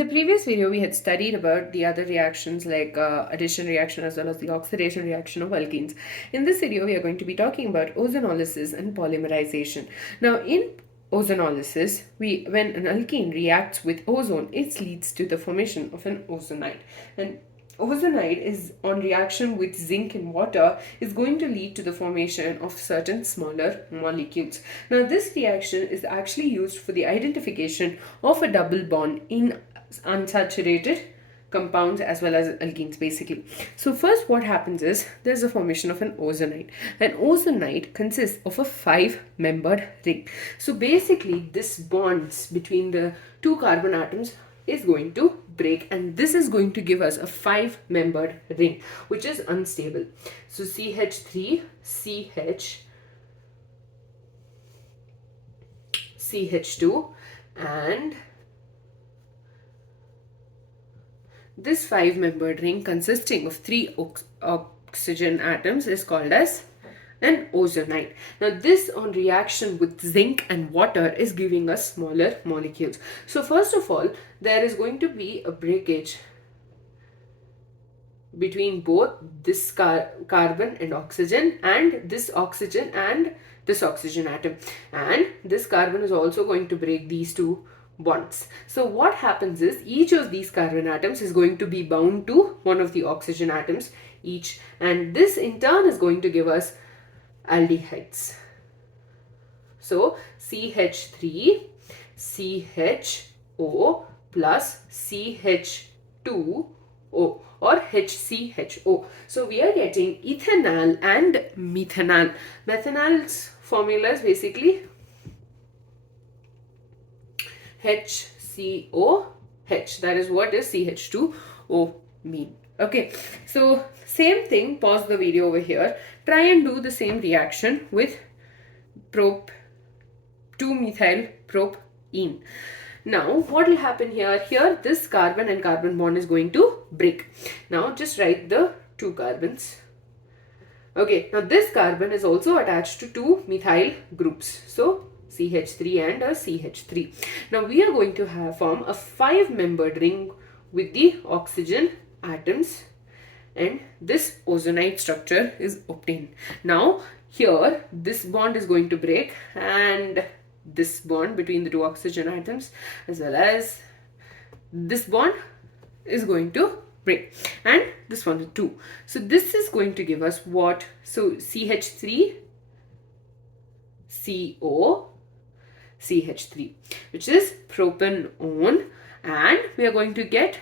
the previous video, we had studied about the other reactions like addition reaction as well as the oxidation reaction of alkenes. In this video, we are going to be talking about ozonolysis and polymerization. Now, in ozonolysis, when an alkene reacts with ozone, it leads to the formation of an ozonide. And ozonide is on reaction with zinc and water is going to lead to the formation of certain smaller molecules. Now this reaction is actually used for the identification of a double bond in unsaturated compounds as well as alkenes basically. So first what happens is there's a formation of an ozonide. An ozonide consists of a 5-membered ring. So basically this bonds between the two carbon atoms is going to break, and this is going to give us a 5-membered ring which is unstable. So CH3, CH, CH2, and this 5-membered ring consisting of 3 oxygen atoms is called as an ozonide. Now this on reaction with zinc and water is giving us smaller molecules. So first of all, there is going to be a breakage between both this carbon and oxygen, and this oxygen and this oxygen atom, and this carbon is also going to break these two bonds. So what happens is each of these carbon atoms is going to be bound to one of the oxygen atoms each, and this in turn is going to give us aldehydes. So CH3 CHO plus CH2O or HCHO. So we are getting ethanol and methanol. Methanol's formula is basically HCOH. That is what is CH2O mean. Okay, so same thing, pause the video over here. Try and do the same reaction with 2-methyl propene. Now what will happen here? Here this carbon and carbon bond is going to break. Now just write the 2 carbons. Okay, now this carbon is also attached to 2 methyl groups. So CH3 and a CH3. Now we are going to form a 5-membered ring with the oxygen atoms, and this ozonide structure is obtained. Now here this bond is going to break, and this bond between the 2 oxygen atoms as well as this bond is going to break, and this one too. So this is going to give us what? So CH3 CO CH3, which is propanone, and we are going to get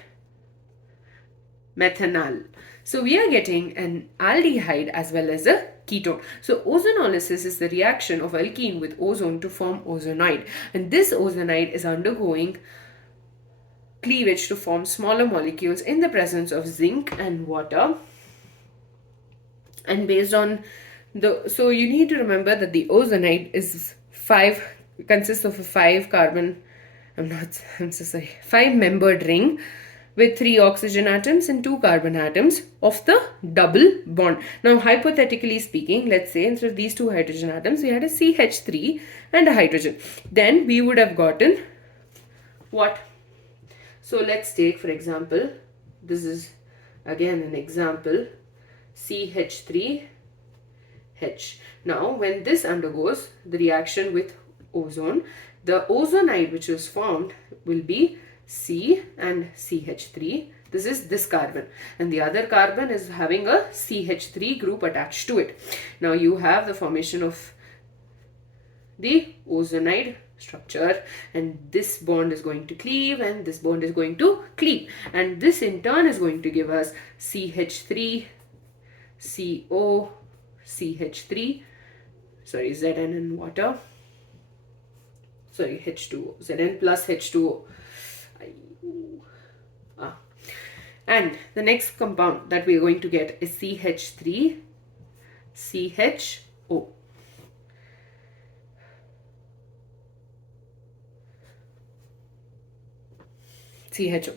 methanol. So we are getting an aldehyde as well as a ketone. So ozonolysis is the reaction of alkene with ozone to form ozonide, and this ozonide is undergoing cleavage to form smaller molecules in the presence of zinc and water. And based on so you need to remember that the ozonide is consists of a 5-membered ring with 3 oxygen atoms and 2 carbon atoms of the double bond. Now hypothetically speaking, let's say instead of these 2 hydrogen atoms, we had a CH3 and a hydrogen. Then we would have gotten what? So let's take, for example, this is again an example, CH3H. Now when this undergoes the reaction with ozone, the ozonide which was formed will be C and CH3. This is this carbon, and the other carbon is having a CH3 group attached to it. Now you have the formation of the ozonide structure, and this bond is going to cleave and this bond is going to cleave, and this in turn is going to give us CH3 CO CH3, sorry, Zn and water, sorry, H2O, Zn plus H2O. And the next compound that we are going to get is CH3 CHO. CHO.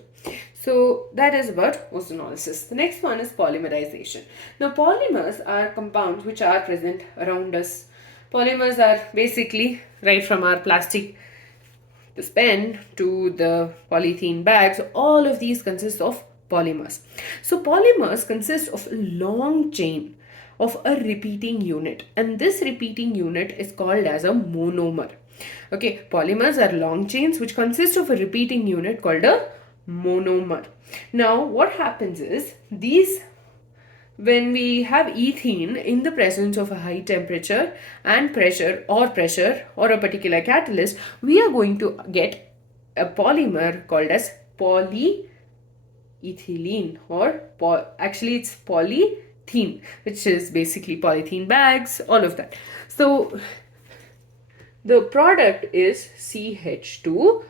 So that is about ozonolysis. The next one is polymerization. Now polymers are compounds which are present around us. Polymers are basically right from our plastic this pen to the polythene bags, all of these consist of polymers. So polymers consist of a long chain of a repeating unit, and this repeating unit is called as a monomer. Okay, polymers are long chains which consist of a repeating unit called a monomer. Now what happens is, when we have ethene in the presence of a high temperature and pressure or a particular catalyst, we are going to get a polymer called as polyethylene, or actually it's polythene, which is basically polythene bags, all of that. So the product is CH2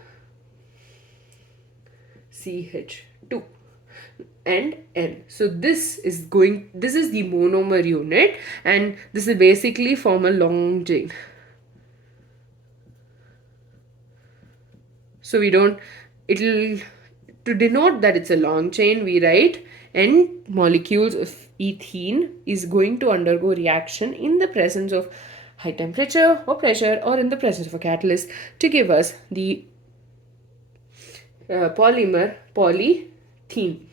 and N. So this is the monomer unit, and this will basically form a long chain. So to denote that it's a long chain, we write N molecules of ethene is going to undergo reaction in the presence of high temperature or pressure or in the presence of a catalyst to give us the polymer polythene.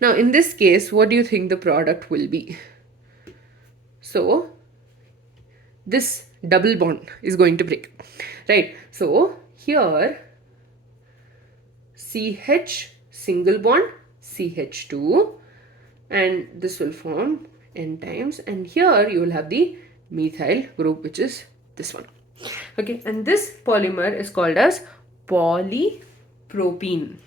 Now in this case, what do you think the product will be? So this double bond is going to break, right? So here CH single bond CH2, and this will form N times, and here you will have the methyl group, which is this one. Okay, and this polymer is called as polypropene.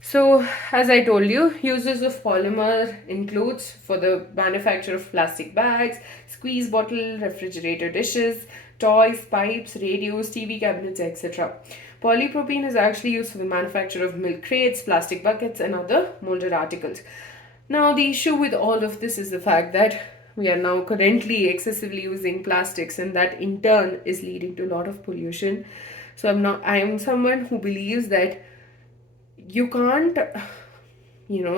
So as I told you, uses of polymer includes for the manufacture of plastic bags, squeeze bottle, refrigerator dishes, toys, pipes, radios, TV cabinets, etc. Polypropene is actually used for the manufacture of milk crates, plastic buckets, and other molded articles. Now the issue with all of this is the fact that we are now currently excessively using plastics, and that in turn is leading to a lot of pollution. So I am someone who believes that you can't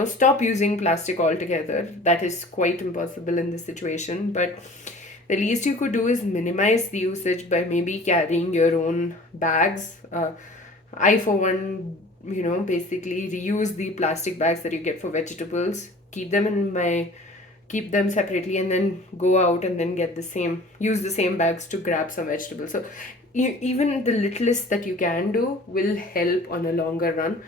stop using plastic altogether. That is quite impossible in this situation, but the least you could do is minimize the usage by maybe carrying your own bags. I for one basically reuse the plastic bags that you get for vegetables, keep them separately, and then go out and then use the same bags to grab some vegetables. So even the littlest that you can do will help on a longer run.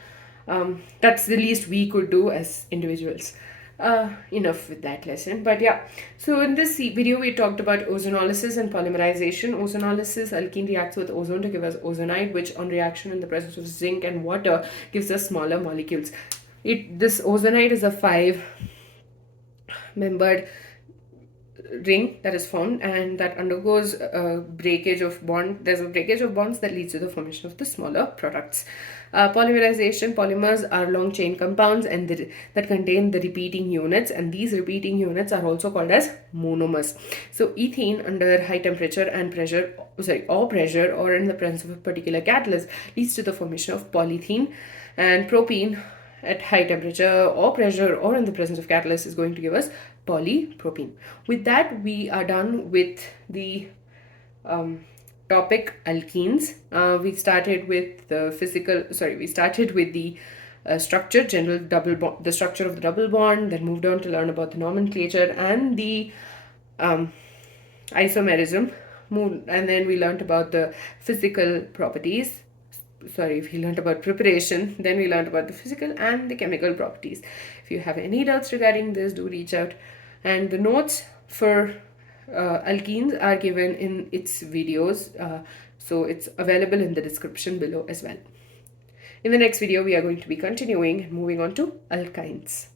That's the least we could do as individuals. Enough with that lesson. But yeah, so in this video we talked about ozonolysis and polymerization. Ozonolysis, alkene reacts with ozone to give us ozonide, which on reaction in the presence of zinc and water gives us smaller molecules. This ozonide is a 5-membered ring that is formed, and that undergoes a breakage of bond. There's a breakage of bonds that leads to the formation of the smaller products. Polymerization, polymers are long chain compounds and that contain the repeating units, and these repeating units are also called as monomers. So ethene under high temperature and pressure or in the presence of a particular catalyst leads to the formation of polythene, and propene at high temperature or pressure or in the presence of catalyst is going to give us polypropene. With that, we are done with the topic alkenes. We started with the structure, the structure of the double bond, then moved on to learn about the nomenclature and the isomerism, and then we learned about the physical properties. If you learned about preparation, then we learned about the physical and the chemical properties. If you have any doubts regarding this, do reach out. And the notes for alkenes are given in its videos, so it's available in the description below as well. In the next video, we are going to be continuing and moving on to alkynes.